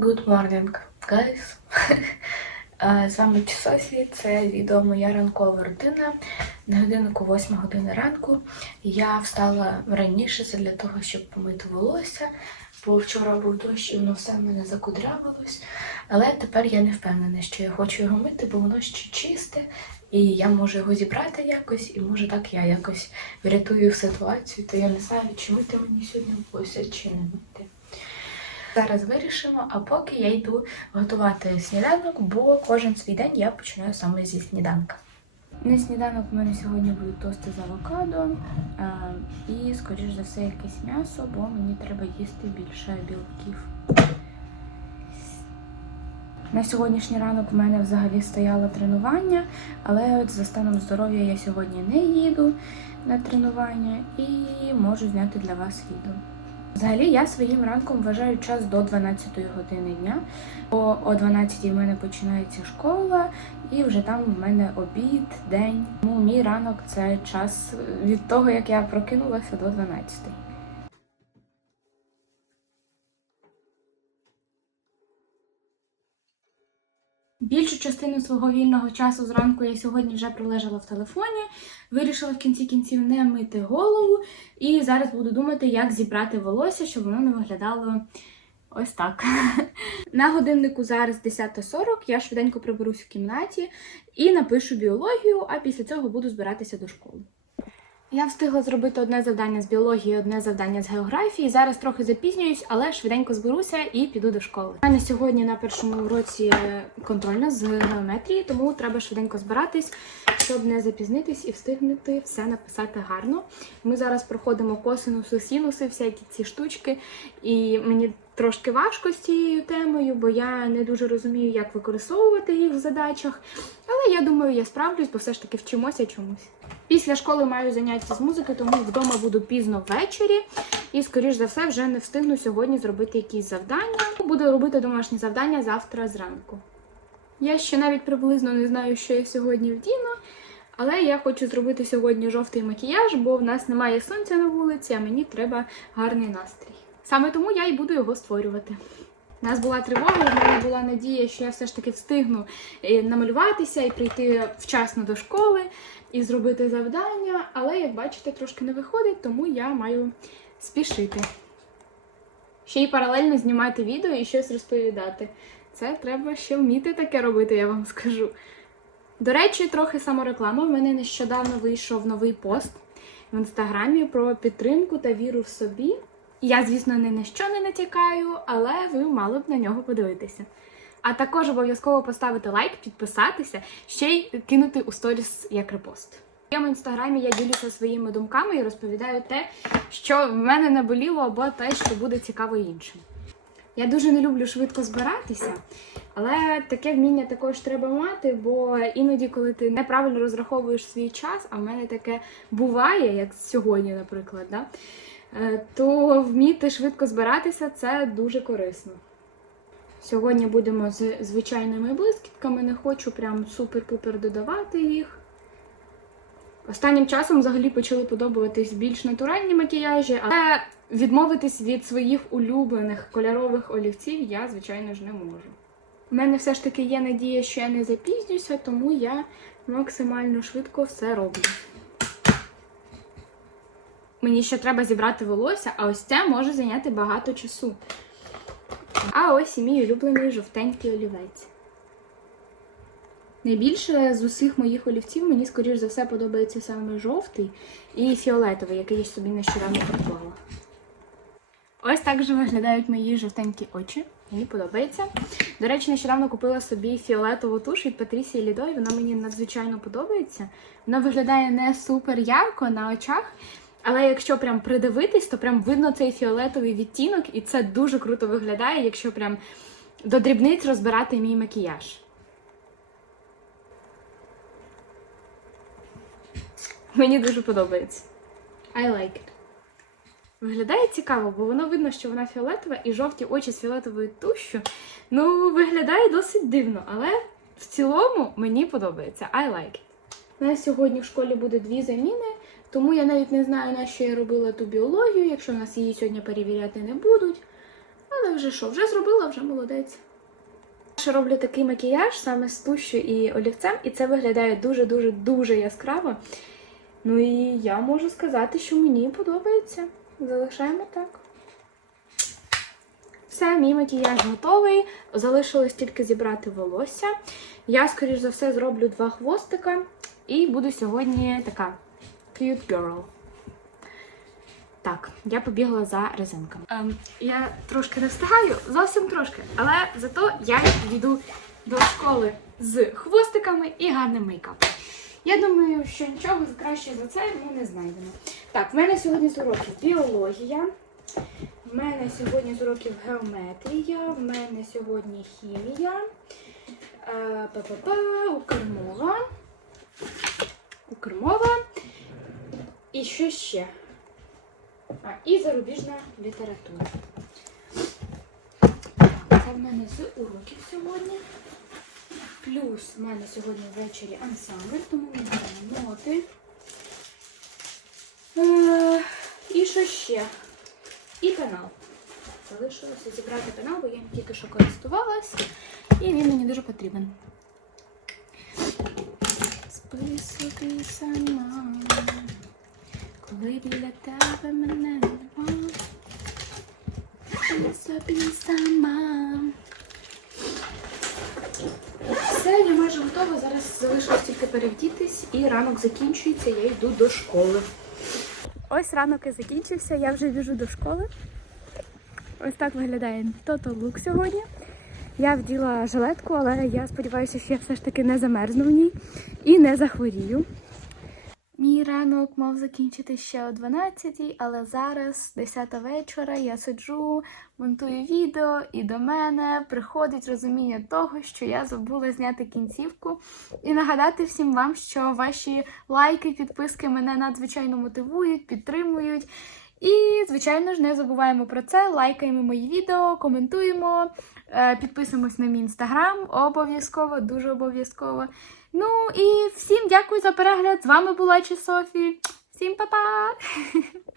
Good morning, guys! Е, З вами Часосі, це відео моя ранкова рутина. На годиннику 8 години ранку я встала раніше для того, щоб помити волосся, бо вчора був дощ і воно все в мене закудрявилось. Але тепер я не впевнена, що я хочу його мити, бо воно ще чисте, і я можу його зібрати якось, і може так я якось врятую ситуацію, то я не знаю, чи мити мені сьогодні волосся, чи не мити. Зараз вирішимо, а поки я йду готувати сніданок, бо кожен свій день я починаю саме зі сніданка. На сніданок у мене сьогодні будуть тости з авокадо а, і, скоріш за все, якесь м'ясо, бо мені треба їсти більше білків. На сьогоднішній ранок у мене взагалі стояло тренування, але от за станом здоров'я я сьогодні не їду на тренування і можу зняти для вас відео. Взагалі я своїм ранком вважаю час до 12 години дня. Бо о 12 в мене починається школа, і вже там в мене обід, день. Тому мій ранок це час від того, як я прокинулася до 12. Більшу частину свого вільного часу зранку я сьогодні вже пролежала в телефоні, вирішила в кінці кінців не мити голову, і зараз буду думати, як зібрати волосся, щоб воно не виглядало ось так. На годиннику зараз 10.40, я швиденько приберусь в кімнаті і напишу біологію, а після цього буду збиратися до школи. Я встигла зробити одне завдання з біології, одне завдання з географії. Зараз трохи запізнююсь, але швиденько зберуся і піду до школи. У мене сьогодні на першому уроці контрольна з геометрії, тому треба швиденько збиратись, щоб не запізнитись і встигнути все написати гарно. Ми зараз проходимо косинуси, синуси, всякі ці штучки, і мені трошки важко з цією темою, бо я не дуже розумію, як використовувати їх в задачах. Але я думаю, я справлюсь, бо все ж таки вчимося чомусь. Після школи маю заняття з музики, тому вдома буду пізно ввечері. І, скоріш за все, вже не встигну сьогодні зробити якісь завдання. Буду робити домашні завдання завтра зранку. Я ще навіть приблизно не знаю, що я сьогодні вдіну, але я хочу зробити сьогодні жовтий макіяж, бо в нас немає сонця на вулиці, а мені треба гарний настрій. Саме тому я і буду його створювати. У нас була тривога, в мене була надія, що я все ж таки встигну е, намалюватися і прийти вчасно до школи і зробити завдання, але, як бачите, трошки не виходить, тому я маю спішити. Ще й паралельно знімати відео і щось розповідати. Це треба ще вміти таке робити, я вам скажу. До речі, трохи самореклама. У мене нещодавно вийшов новий пост в інстаграмі про підтримку та віру в собі. Я, звісно, ні на що не натякаю, але ви мали б на нього подивитися. А також обов'язково поставити лайк, підписатися, ще й кинути у сторіс як репост. В своєму інстаграмі я ділюся своїми думками і розповідаю те, що в мене наболіло, або те, що буде цікаво іншим. Я дуже не люблю швидко збиратися, але таке вміння також треба мати, бо іноді, коли ти неправильно розраховуєш свій час, а в мене таке буває, як сьогодні, наприклад, да? Е, то вміти швидко збиратися це дуже корисно. Сьогодні будемо з звичайними блискітками, не хочу прям супер-пупер додавати їх. Останнім часом взагалі почали подобатись більш натуральні макіяжі, але відмовитись від своїх улюблених кольорових олівців я, звичайно ж, не можу. У мене все ж таки є надія, що я не запізнюся, тому я максимально швидко все роблю. Мені ще треба зібрати волосся, а ось це може зайняти багато часу. А ось і мій улюблений жовтенький олівець. Найбільше з усіх моїх олівців мені, скоріш за все, подобається саме жовтий і фіолетовий, який я собі нещодавно придбала. Ось так же виглядають мої жовтенькі очі. Мені подобається. До речі, нещодавно купила собі фіолетову туш від Патрісії Лідой. Вона мені надзвичайно подобається. Вона виглядає не супер ярко на очах. Але якщо прям придивитись, то прям видно цей фіолетовий відтінок, і це дуже круто виглядає, якщо прям до дрібниць розбирати мій макіяж. Мені дуже подобається. I like it. Виглядає цікаво, бо воно видно, що вона фіолетова і жовті очі з фіолетовою тушшю. Ну, виглядає досить дивно, але в цілому мені подобається. I like it. У нас сьогодні в школі буде дві заміни, тому я навіть не знаю, на що я робила ту біологію, якщо нас її сьогодні перевіряти не будуть. Але вже що? Вже зробила, вже молодець. Ще роблю такий макіяж саме з тушю і олівцем, і це виглядає дуже-дуже дуже яскраво. Ну і я можу сказати, що мені подобається. Залишаємо так. Все, мій макіяж готовий. Залишилось тільки зібрати волосся. Я, скоріш за все, зроблю два хвостика і буду сьогодні така cute girl. Так, я побігла за резинками. Ем, я трошки не встигаю, зовсім трошки, але зато я йду до школи з хвостиками і гарним мейкапом. Я думаю, що нічого краще за це ми не знайдемо. Так, в мене сьогодні з уроків біологія. В мене сьогодні з уроків геометрія, в мене сьогодні хімія, е, па-па-па, укрмова, укрмова і що ще? А, і зарубіжна література. Це в мене з уроків сьогодні. Плюс в мене сьогодні ввечері ансамбль, тому ми маємо ноти. Е, і що ще? І канал. Залишилося зібрати канал, бо я тільки що користувалась, і він мені дуже потрібен. Спи собі сама, коли біля тебе мене нема. Спи собі сама. Все, я майже готова. Зараз залишилось тільки перевдітись, і ранок закінчується, я йду до школи. Ось ранок і закінчився, я вже біжу до школи. Ось так виглядає тото лук сьогодні. Я вділа жилетку, але я сподіваюся, що я все ж таки не замерзну в ній і не захворію. Мій ранок мав закінчити ще о 12, але зараз 10 вечора, я сиджу, монтую відео, і до мене приходить розуміння того, що я забула зняти кінцівку. І нагадати всім вам, що ваші лайки, підписки мене надзвичайно мотивують, підтримують. І, звичайно ж, не забуваємо про це. Лайкаємо мої відео, коментуємо, е, підписуємось на мій інстаграм. Обов'язково, дуже обов'язково. Ну і всім дякую за перегляд. З вами була Чи Софі. Всім па-па!